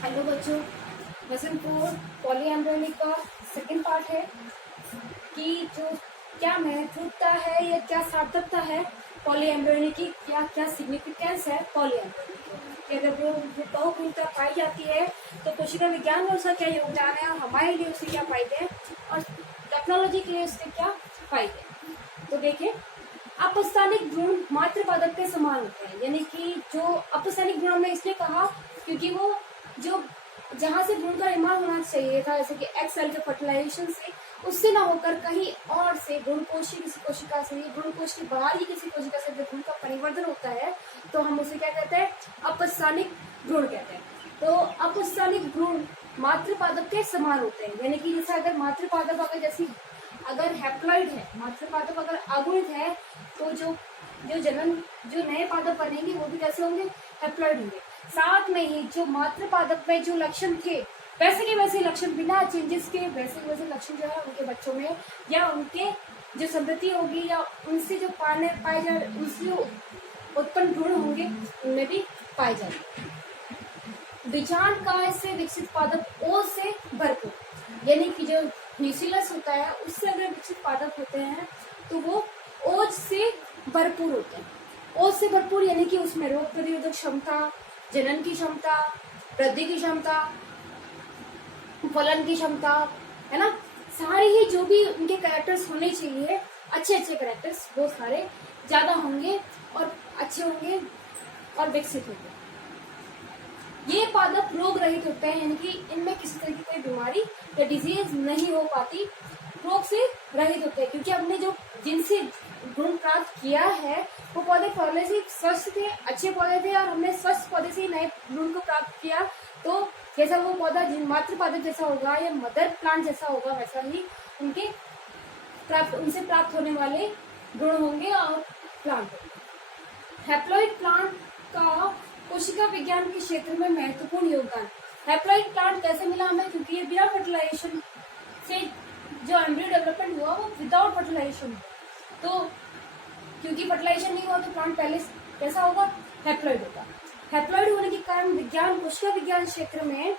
Hello बच्चों, lesson 4 polyembryony का second part है कि जो क्या महत्वता है या क्या सार्थकता है पॉलीएम्ब्रियोनी की, क्या क्या सिग्निफिकेंस है पॉलीएम्ब्रियोनी की। अगर वो बहुभ्रूणता पाई जाती है तो कोशिका विज्ञान में उसका क्या योगदान है और हमारे लिए उससे क्या फायदे हैं और टेक्नोलॉजी के लिए उससे क्या फायदे हैं। तो देखिए, अपस्थानिक भ्रूण मातृपादप के समान होते हैं, यानी कि जो अपस्थानिक भ्रूण हमने इसलिए कहा क्योंकि वो जो जहां से भ्रूण का निर्माण होना चाहिए था, जैसे कि एक्स सेल के फर्टिलाइजेशन से, उससे ना होकर कहीं और से भ्रूण कोश की किसी कोशिका से, भ्रूण कोश के बाहर ही किसी कोशिका से भ्रूण का परिवर्तन होता है तो हम उसे क्या कहते हैं, अपस्थानिक भ्रूण कहते हैं। तो अपस्थानिक भ्रूण मातृपादप के समान होते हैं, यानी कि जैसे अगर मातृपादप अगर हैप्लॉइड है, मातृपादप अगर अगुणित है, तो जो जो नए पादप बनेंगे वो भी कैसे होंगे, हैप्लॉइड होंगे। साथ में ही जो मातृपादप में जो लक्षण थे वैसे के वैसे लक्षण बिना चेंजेस के वैसे के वैसे लक्षण जो है उनके बच्चों में या उनके जो संतति होगी या उनसे जो पाए जा उनसे उत्पन्न भ्रूण होंगे उनमें भी पाए जाएंगे। बीजांड काल से विकसित पादप ओज से भरपूर, यानी कि जो न्यूक्लियस होता है उससे अगर विकसित पादप होते हैं तो वो ओज से भरपूर होते हैं। ओज से भरपूर यानी कि उसमें रोग प्रतिरोधक क्षमता, जनन की क्षमता, वृद्धि की क्षमता, फलन की क्षमता, है ना, सारे ही जो भी उनके कैरेक्टर्स होने चाहिए, अच्छे अच्छे कैरेक्टर्स, वो सारे ज्यादा होंगे और अच्छे होंगे और विकसित होंगे। ये पादप रोग रहित होते हैं, यानी कि इनमें किसी तरह की कोई बीमारी या डिजीज नहीं हो पाती, रोग से रहित होते हैं, क्योंकि हमने जो जिनसे गुण प्राप्त किया है वो पौधे पहले से स्वस्थ थे, अच्छे पौधे थे, और हमने स्वस्थ पौधे से नए गुण को प्राप्त किया, तो जैसा वो पौधा मातृ पादप जैसा होगा या मदर प्लांट जैसा होगा वैसा ही उनसे प्राप्त होने वाले गुण होंगे और प्लांट होंगे। हैप्लॉइड प्लांट का कोशिका विज्ञान के क्षेत्र में महत्वपूर्ण योगदान। हैप्लॉइड प्लांट कैसे मिला हमें, क्योंकि ये बिना फर्टिलाइजेशन से जो एम्ब्रियो डेवलपमेंट हुआ वो विदाउट फर्टिलाइजेशन हुआ, तो क्योंकि फर्टिलाइजेशन नहीं हुआ तो प्लांट पहले कैसा होगा, हैप्लॉइड होगा। हैप्लॉइड होने के कारण विज्ञान कोशिका विज्ञान क्षेत्र में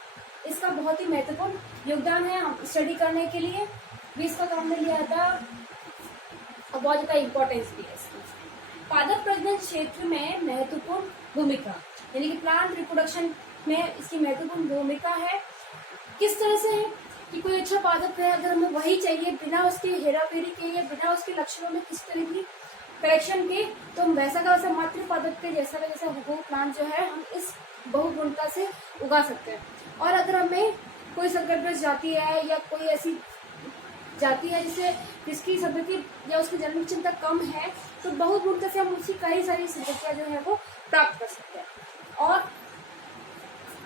इसका बहुत ही महत्वपूर्ण योगदान है। हम स्टडी करने के लिए भी इसका काम में लिया था और बहुत ज्यादा इम्पोर्टेंस भी है इसकी। पादप प्रजनन क्षेत्र में महत्वपूर्ण भूमिका, यानी कि प्लांट रिप्रोडक्शन में इसकी महत्वपूर्ण भूमिका है। किस तरह से है कि कोई अच्छा पादप है, अगर हमें वही चाहिए बिना उसके हेराफेरी के या बिना उसके लक्षणों में किस तरह की करेक्शन के, तो हम वैसा का वैसा मातृ पादप के जैसा का जैसा वो प्लांट जो है हम इस बहुगुणता से उगा सकते हैं। और अगर हमें कोई संकटग्रस्त जाति है या कोई ऐसी जाति है जिसकी संतति या उसकी जन्म क्षमता कम है, तो बहुगुणता से हम उसकी कई सारी संततियां जो है वो प्राप्त कर सकते हैं। और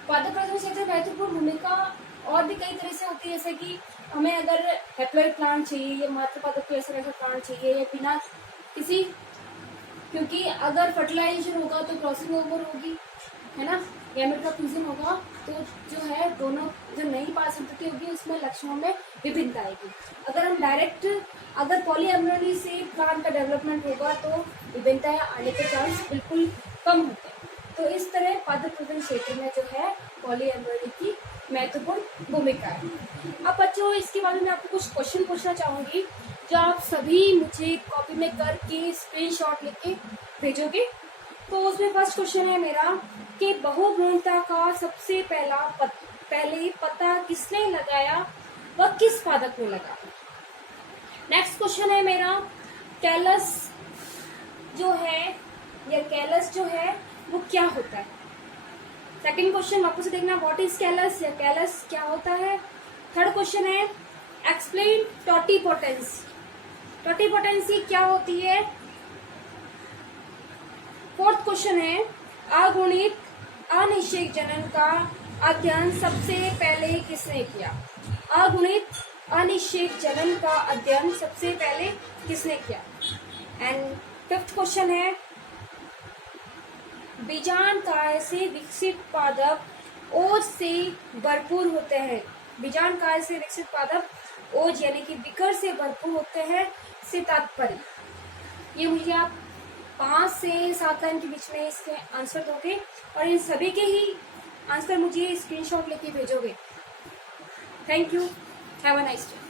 पादप प्रजनन क्षेत्र में महत्वपूर्ण भूमिका और भी कई तरह से होती है, जैसे कि हमें अगर हैप्लॉइड प्लांट चाहिए या मातृ पादप के ऐसा प्लांट चाहिए या बिना किसी, क्योंकि अगर फर्टिलाइजेशन होगा तो क्रॉसिंग ओवर होगी, है ना, गैमेट का फ्यूजन होगा, तो जो है दोनों जो नई पादप संतति होगी उसमें लक्षणों में विभिन्नता आएगी। अगर हम डायरेक्ट अगर पॉलीएम्ब्रियोनी से प्लांट का डेवलपमेंट होगा तो विभिन्नताएं आने के चांस बिल्कुल कम होते हैं। तो इस तरह पादप प्रजनन क्षेत्र में जो है पॉलीएम्ब्रियोनी की महत्वपूर्ण भूमिका है। अब बच्चों, इसके बारे में आपको कुछ क्वेश्चन पूछना चाहूंगी जो आप सभी मुझे कॉपी में करके स्क्रीनशॉट लेके भेजोगे। तो उसमें फर्स्ट क्वेश्चन है मेरा कि बहुभ्रूणता का सबसे पहले पता किसने लगाया, वह किस पादप ने लगाया। नेक्स्ट क्वेश्चन है मेरा कैलस जो है या कैलस जो है वो क्या होता है। सेकंड क्वेश्चन वापस से देखना, व्हाट इज कैलस या कैलस क्या होता है। थर्ड क्वेश्चन है एक्सप्लेन टोटिपोटेंसी, टोटिपोटेंसी क्या होती है। फोर्थ क्वेश्चन है अगुणित अनिषेक जनन का अध्ययन सबसे पहले किसने किया। अगुणित अनिषेक जनन का अध्ययन सबसे पहले किसने किया। एंड फिफ्थ क्वेश्चन है बीजांड काल से विकसित पादप ओज से भरपूर होते हैं। बीजांड काल से विकसित पादप ओज यानी कि विकर से भरपूर होते हैं से तात्पर्य, ये मुझे आप 5 से 7 लाइन के बीच में इसके आंसर दोगे और इन सभी के ही आंसर मुझे स्क्रीनशॉट लेके भेजोगे। Thank you, have a nice day.